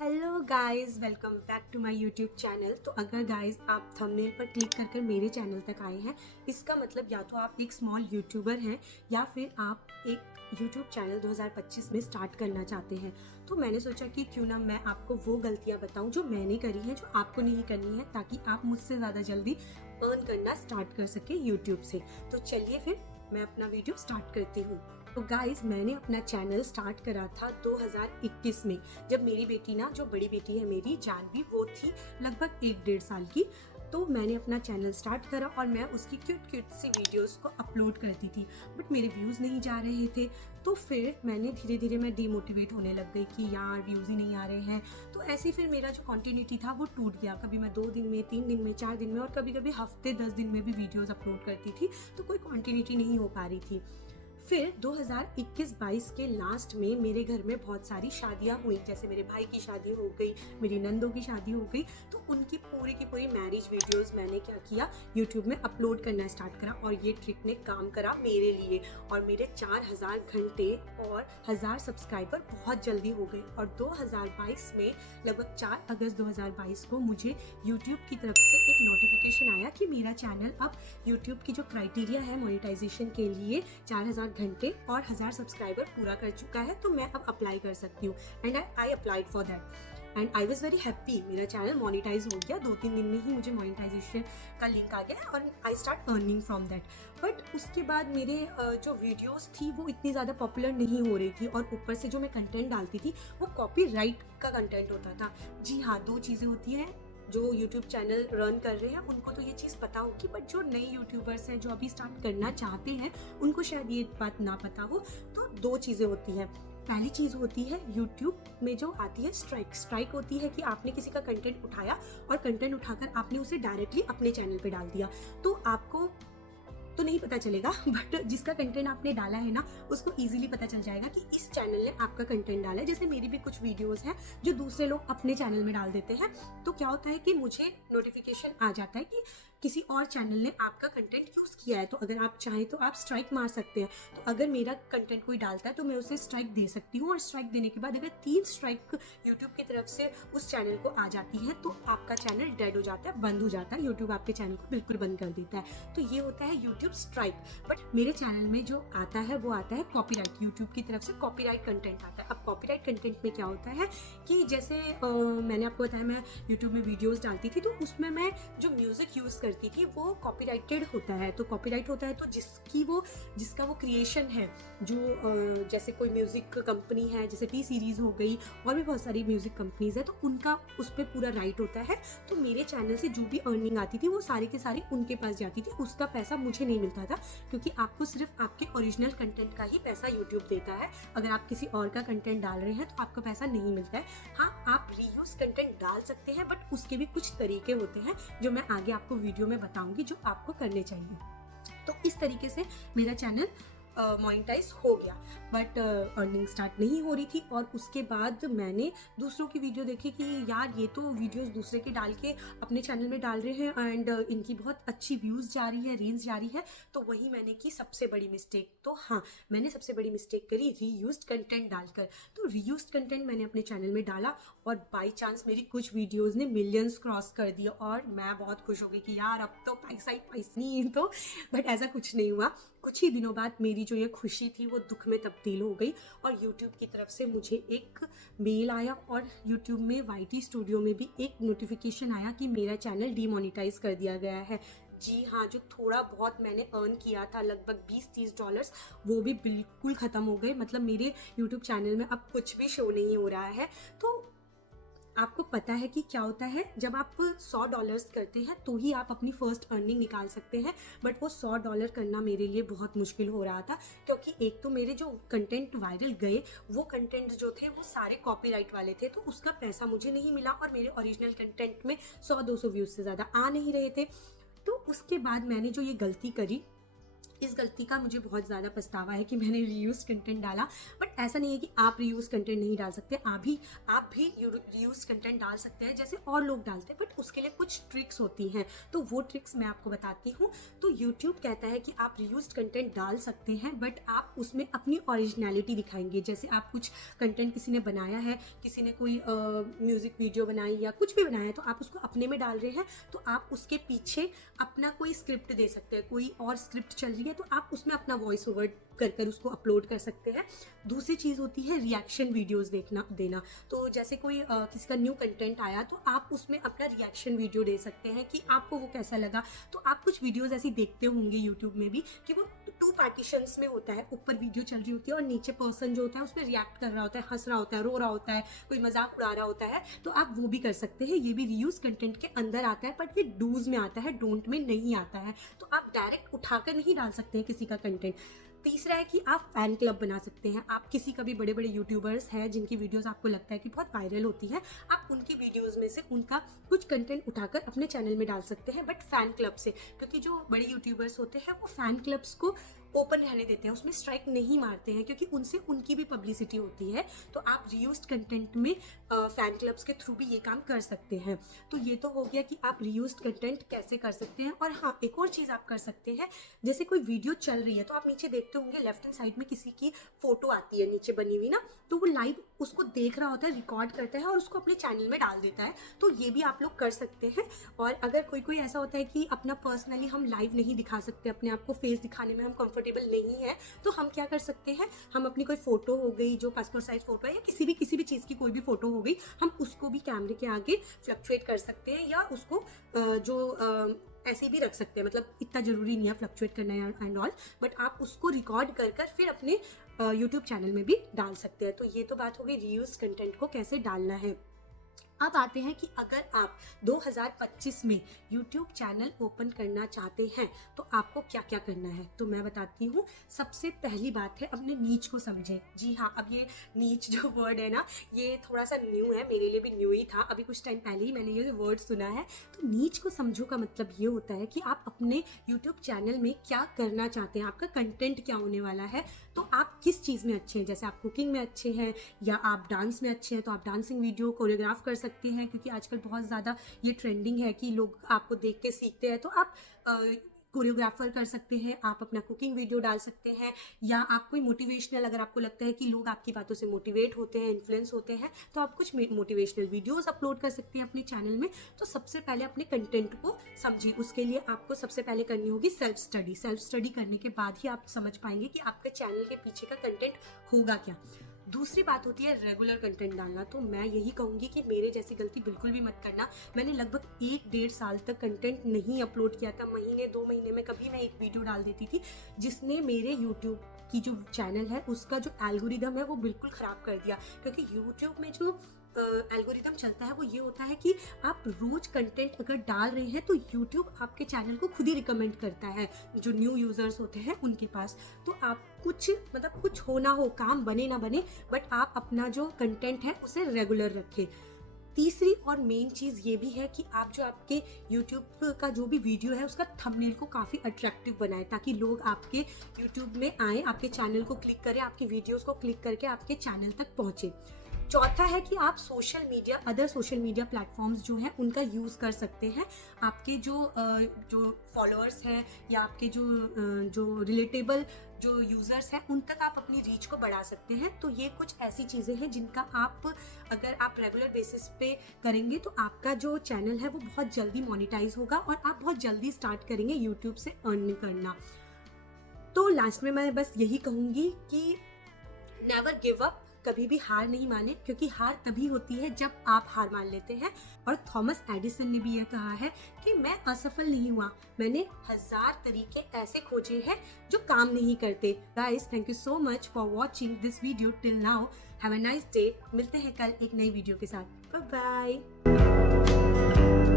Hello guys, welcome back to my YouTube channel. तो अगर guys आप थंबनेल पर क्लिक कर मेरे चैनल तक आए हैं, इसका मतलब या तो आप एक स्मॉल यूट्यूबर हैं या फिर आप एक यूट्यूब चैनल 2025 में स्टार्ट करना चाहते हैं। तो मैंने सोचा कि क्यों ना मैं आपको वो गलतियां बताऊं जो मैंने करी हैं, जो आपको नहीं करनी है, ताकि आप मुझसे ज़्यादा जल्दी अर्न करना स्टार्ट कर सके यूट्यूब से। तो चलिए फिर मैं अपना वीडियो स्टार्ट करती हूँ। तो गाइस, मैंने अपना चैनल स्टार्ट करा था 2021 में, जब मेरी बेटी ना, जो बड़ी बेटी है मेरी जानवी, वो थी लगभग 1-1.5 साल की। तो मैंने अपना चैनल स्टार्ट करा और मैं उसकी क्यूट क्यूट सी वीडियोस को अपलोड करती थी, बट मेरे व्यूज़ नहीं जा रहे थे। तो फिर मैंने धीरे धीरे मैं डीमोटिवेट होने लग गई कि यार व्यूज़ ही नहीं आ रहे हैं। तो ऐसे ही फिर मेरा जो कंटिन्यूटी था वो टूट गया। कभी मैं 2 दिन में, 3 दिन में, 4 दिन में और कभी कभी हफ्ते 10 दिन में भी वीडियोस अपलोड करती थी, तो कोई कंटिन्यूटी नहीं हो पा रही थी। फिर 2021-22 के लास्ट में मेरे घर में बहुत सारी शादियां हुई, जैसे मेरे भाई की शादी हो गई, मेरी नंदों की शादी हो गई। तो उनकी पूरी की पूरी मैरिज वीडियोस मैंने क्या किया, यूट्यूब में अपलोड करना स्टार्ट करा और ये ट्रिक ने काम करा मेरे लिए। और मेरे 4000 घंटे और 1000 सब्सक्राइबर बहुत जल्दी हो गए। और 2022 में लगभग 4 अगस्त 2022 को मुझे यूट्यूब की तरफ से एक नोटिफिकेशन आया कि मेरा चैनल अब यूट्यूब की जो क्राइटेरिया है मोनेटाइजेशन के लिए 4000 घंटे और 1000 सब्सक्राइबर पूरा कर चुका है, तो मैं अब अप्लाई कर सकती हूँ। And I applied for that and I was very happy. मेरा चैनल मोनेटाइज हो गया, 2-3 दिन में ही मुझे मोनेटाइजेशन का लिंक आ गया और I start earning from that. But उसके बाद मेरे जो वीडियोस थी वो इतनी ज़्यादा पॉपुलर नहीं हो रही थी, और ऊपर से जो मैं कंटेंट डालती थी वो कॉपीराइट का कंटेंट होता था। जी हाँ, 2 चीज़ें होती हैं। जो यूट्यूब चैनल रन कर रहे हैं उनको तो ये चीज़ पता होगी, बट जो नए यूट्यूबर्स हैं जो अभी स्टार्ट करना चाहते हैं उनको शायद ये बात ना पता हो। तो 2 चीज़ें होती हैं। पहली चीज़ होती है यूट्यूब में जो आती है स्ट्राइक होती है कि आपने किसी का कंटेंट उठाया और कंटेंट उठाकर आपने उसे डायरेक्टली अपने चैनल पे डाल दिया। तो आपको तो नहीं पता चलेगा, बट जिसका कंटेंट आपने डाला है ना, उसको इजीली पता चल जाएगा कि इस चैनल ने आपका कंटेंट डाला है। जैसे मेरी भी कुछ वीडियोस हैं जो दूसरे लोग अपने चैनल में डाल देते हैं, तो क्या होता है कि मुझे नोटिफिकेशन आ जाता है कि किसी और चैनल ने आपका कंटेंट यूज़ किया है। तो अगर आप चाहें तो आप स्ट्राइक मार सकते हैं। तो अगर मेरा कंटेंट कोई डालता है तो मैं उसे स्ट्राइक दे सकती हूँ, और स्ट्राइक देने के बाद अगर 3 स्ट्राइक यूट्यूब की तरफ से उस चैनल को आ जाती है तो आपका चैनल डेड हो जाता है, बंद हो जाता है। यूट्यूब आपके चैनल को बिल्कुल बंद कर देता है। तो ये होता है यूट्यूब स्ट्राइक। बट मेरे चैनल में जो आता है वो आता है कॉपीराइट। यूट्यूब की तरफ से कॉपीराइट कंटेंट आता है। अब कॉपीराइट कंटेंट में क्या होता है कि जैसे मैंने आपको बताया, मैं यूट्यूब में वीडियोस डालती थी, तो उसमें मैं जो म्यूजिक यूज़ करती थी वो कॉपीराइटेड होता है। तो कॉपीराइट होता है तो जिसका वो क्रिएशन है, जो जैसे कोई म्यूजिक कंपनी है, जैसे टी सीरीज हो गई, और भी बहुत सारी म्यूजिक कंपनीज है, तो उनका उस पर पूरा राइट होता है। तो मेरे चैनल से जो भी अर्निंग आती थी वो सारी की सारी उनके पास जाती थी, उसका पैसा मुझे नहीं मिलता था, क्योंकि आपको सिर्फ आपके ओरिजिनल कंटेंट का ही पैसा यूट्यूब देता है। अगर आप किसी और का कंटेंट डाल रहे हैं तो आपका पैसा नहीं मिलता है। हाँ, आप रीयूज कंटेंट डाल सकते हैं, बट उसके भी कुछ तरीके होते हैं जो मैं आगे आपको वीडियो में बताऊंगी, जो आपको करने चाहिए। तो इस तरीके से मेरा चैनल मोनेटाइज हो गया, बट अर्निंग स्टार्ट नहीं हो रही थी। और उसके बाद मैंने दूसरों की वीडियो देखी कि यार ये तो वीडियोस दूसरे के डाल के अपने चैनल में डाल रहे हैं एंड इनकी बहुत अच्छी व्यूज़ जा रही है, रेंज जा रही है। तो वही मैंने की सबसे बड़ी मिस्टेक। तो हाँ, मैंने सबसे बड़ी मिस्टेक करी रीयूज्ड कंटेंट डालकर। तो रीयूज्ड कंटेंट मैंने अपने चैनल में डाला और बाई चांस मेरी कुछ वीडियोज़ ने मिलियंस क्रॉस कर दिया, और मैं बहुत खुश हो गई कि यार अब तो पैसा ही पैसा नहीं है। तो बट ऐसा कुछ नहीं हुआ। कुछ ही दिनों बाद मेरी जो ये खुशी थी वो दुख में तब्दील हो गई, और यूट्यूब की तरफ से मुझे एक मेल आया, और यूट्यूब में वाईटी स्टूडियो में भी एक नोटिफिकेशन आया कि मेरा चैनल डीमोनेटाइज कर दिया गया है। जी हाँ, जो थोड़ा बहुत मैंने अर्न किया था, लगभग $20-30, वो भी बिल्कुल ख़त्म हो गए। मतलब मेरे यूट्यूब चैनल में अब कुछ भी शो नहीं हो रहा है। तो आपको पता है कि क्या होता है, जब आप $100 करते हैं तो ही आप अपनी फर्स्ट अर्निंग निकाल सकते हैं। बट वो $100 करना मेरे लिए बहुत मुश्किल हो रहा था, क्योंकि एक तो मेरे जो कंटेंट वायरल गए वो कंटेंट जो थे वो सारे कॉपीराइट वाले थे, तो उसका पैसा मुझे नहीं मिला, और मेरे ओरिजिनल कंटेंट में 100-200 व्यूज़ से ज़्यादा आ नहीं रहे थे। तो उसके बाद मैंने जो ये गलती करी इस गलती का मुझे बहुत ज़्यादा पछतावा है कि मैंने रीयूज कंटेंट डाला। बट ऐसा नहीं है कि आप रीयूज कंटेंट नहीं डाल सकते, आप भी रीयूज कंटेंट डाल सकते हैं जैसे और लोग डालते हैं, बट उसके लिए कुछ ट्रिक्स होती हैं, तो वो ट्रिक्स मैं आपको बताती हूँ। तो यूट्यूब कहता है कि आप रीयूज कंटेंट डाल सकते हैं, बट आप उसमें अपनी ओरिजिनलिटी दिखाएंगे। जैसे आप कुछ कंटेंट किसी ने बनाया है, किसी ने कोई म्यूज़िक वीडियो बनाई या कुछ भी बनाया है, तो आप उसको अपने में डाल रहे हैं, तो आप उसके पीछे अपना कोई स्क्रिप्ट दे सकते हैं। कोई और स्क्रिप्ट चल रही है तो आप उसमें अपना वॉइस ओवर कर उसको अपलोड कर सकते हैं। दूसरी चीज़ होती है रिएक्शन वीडियोस देना। तो जैसे कोई किसी का न्यू कंटेंट आया तो आप उसमें अपना रिएक्शन वीडियो दे सकते हैं कि आपको वो कैसा लगा। तो आप कुछ वीडियोस ऐसी देखते होंगे यूट्यूब में भी कि वो 2 पार्टीशंस में होता है, ऊपर वीडियो चल रही होती है और नीचे पर्सन जो होता है उसमें रिएक्ट कर रहा होता है, हंस रहा होता है, रो रहा होता है, कोई मजाक उड़ा रहा होता है। तो आप वो भी कर सकते हैं। ये भी रीयूज कंटेंट के अंदर आता है, बट ये डूज में आता है, डोंट में नहीं आता है। तो आप डायरेक्ट उठाकर नहीं डाल सकते हैं किसी का कंटेंट। तीसरा है कि आप फैन क्लब बना सकते हैं। आप किसी का भी बड़े बड़े यूट्यूबर्स हैं जिनकी वीडियोस आपको लगता है कि बहुत वायरल होती है, आप उनकी वीडियोस में से उनका कुछ कंटेंट उठाकर अपने चैनल में डाल सकते हैं, बट फैन क्लब से। क्योंकि जो बड़े यूट्यूबर्स होते हैं वो फैन क्लब्स को ओपन रहने देते हैं, उसमें स्ट्राइक नहीं मारते हैं, क्योंकि उनसे उनकी भी पब्लिसिटी होती है। तो आप रीयूज्ड कंटेंट में फैन क्लब्स के थ्रू भी ये काम कर सकते हैं। तो ये तो हो गया कि आप रीयूज्ड कंटेंट कैसे कर सकते हैं। और हाँ, एक और चीज़ आप कर सकते हैं, जैसे कोई वीडियो चल रही है तो आप नीचे देखते होंगे लेफ्ट हैंड साइड में किसी की फोटो आती है नीचे बनी हुई ना, तो वो लाइव उसको देख रहा होता है, रिकॉर्ड करता है और उसको अपने चैनल में डाल देता है। तो ये भी आप लोग कर सकते हैं। और अगर कोई ऐसा होता है कि अपना पर्सनली हम लाइव नहीं दिखा सकते, अपने आप को फेस दिखाने में हम कंफर्टेबल नहीं है, तो हम क्या कर सकते हैं, हम अपनी कोई फोटो हो गई जो पासपोर्ट साइज फोटो है या किसी भी चीज़ की कोई भी फोटो हो गई, हम उसको भी कैमरे के आगे फ्लक्चुएट कर सकते हैं, या उसको ऐसे भी रख सकते हैं। मतलब इतना जरूरी नहीं है फ्लक्चुएट करना एंड ऑल, बट आप उसको रिकॉर्ड कर फिर अपने यूट्यूब चैनल में भी डाल सकते हैं। तो ये तो बात हो गई रीयूज कंटेंट को कैसे डालना है। अब आते हैं कि अगर आप 2025 में YouTube चैनल ओपन करना चाहते हैं तो आपको क्या क्या करना है, तो मैं बताती हूँ। सबसे पहली बात है, अपने नीच को समझें। जी हाँ, अब ये नीच जो वर्ड है ना, ये थोड़ा सा न्यू है, मेरे लिए भी न्यू ही था। अभी कुछ टाइम पहले ही मैंने ये वर्ड सुना है। तो नीच को समझो का मतलब ये होता है कि आप अपने YouTube चैनल में क्या करना चाहते हैं, आपका कंटेंट क्या होने वाला है। तो आप किस चीज़ में अच्छे हैं, जैसे आप कुकिंग में अच्छे हैं या आप डांस में अच्छे हैं, तो आप डांसिंग वीडियो कोरियोग्राफ कर सकते हैं, क्योंकि आजकल बहुत ज़्यादा ये ट्रेंडिंग है कि लोग आपको देख के सीखते हैं। तो आप कोरियोग्राफर कर सकते हैं, आप अपना कुकिंग वीडियो डाल सकते हैं, या आप कोई मोटिवेशनल, अगर आपको लगता है कि लोग आपकी बातों से मोटिवेट होते हैं, इन्फ्लुएंस होते हैं, तो आप कुछ मोटिवेशनल वीडियोस अपलोड कर सकते हैं अपने चैनल में। तो सबसे पहले अपने कंटेंट को समझिए। उसके लिए आपको सबसे पहले करनी होगी सेल्फ स्टडी। सेल्फ स्टडी करने के बाद ही आप समझ पाएंगे कि आपके चैनल के पीछे का कंटेंट होगा क्या। दूसरी बात होती है रेगुलर कंटेंट डालना। तो मैं यही कहूँगी कि मेरे जैसी गलती बिल्कुल भी मत करना। मैंने लगभग 1-1.5 साल तक कंटेंट नहीं अपलोड किया था। महीने 2 महीने में कभी मैं एक वीडियो डाल देती थी, जिसने मेरे यूट्यूब की जो चैनल है उसका जो एल्गोरिदम है वो बिल्कुल ख़राब कर दिया। क्योंकि यूट्यूब में जो एल्गोरिदम चलता है वो ये होता है कि आप रोज कंटेंट अगर डाल रहे हैं तो यूट्यूब आपके चैनल को खुद ही रिकमेंड करता है जो न्यू यूजर्स होते हैं उनके पास। तो आप कुछ हो ना हो, काम बने ना बने, बट आप अपना जो कंटेंट है उसे रेगुलर रखें। तीसरी और मेन चीज़ ये भी है कि आप जो आपके YouTube का जो भी वीडियो है उसका थंबनेल को काफ़ी अट्रैक्टिव बनाएं, ताकि लोग आपके YouTube में आए, आपके चैनल को क्लिक करें, आपकी वीडियोस को क्लिक करके आपके चैनल तक पहुँचे। चौथा है कि आप अदर सोशल मीडिया प्लेटफॉर्म्स जो हैं उनका यूज़ कर सकते हैं। आपके जो फॉलोअर्स हैं या आपके जो रिलेटेबल जो यूज़र्स हैं उन तक आप अपनी रीच को बढ़ा सकते हैं। तो ये कुछ ऐसी चीज़ें हैं जिनका अगर आप रेगुलर बेसिस पे करेंगे तो आपका जो चैनल है वो बहुत जल्दी मोनेटाइज होगा और आप बहुत जल्दी स्टार्ट करेंगे यूट्यूब से अर्न करना। तो लास्ट में मैं बस यही कहूँगी कि नेवर गिव अप, कभी भी हार नहीं माने, क्योंकि हार तभी होती है जब आप हार मान लेते हैं। और थॉमस एडिसन ने भी यह कहा है कि मैं असफल नहीं हुआ, मैंने 1000 तरीके ऐसे खोजे हैं जो काम नहीं करते। Guys, thank you so much for watching this video till now. Have a nice day. मिलते हैं कल एक नई वीडियो के साथ। Bye bye.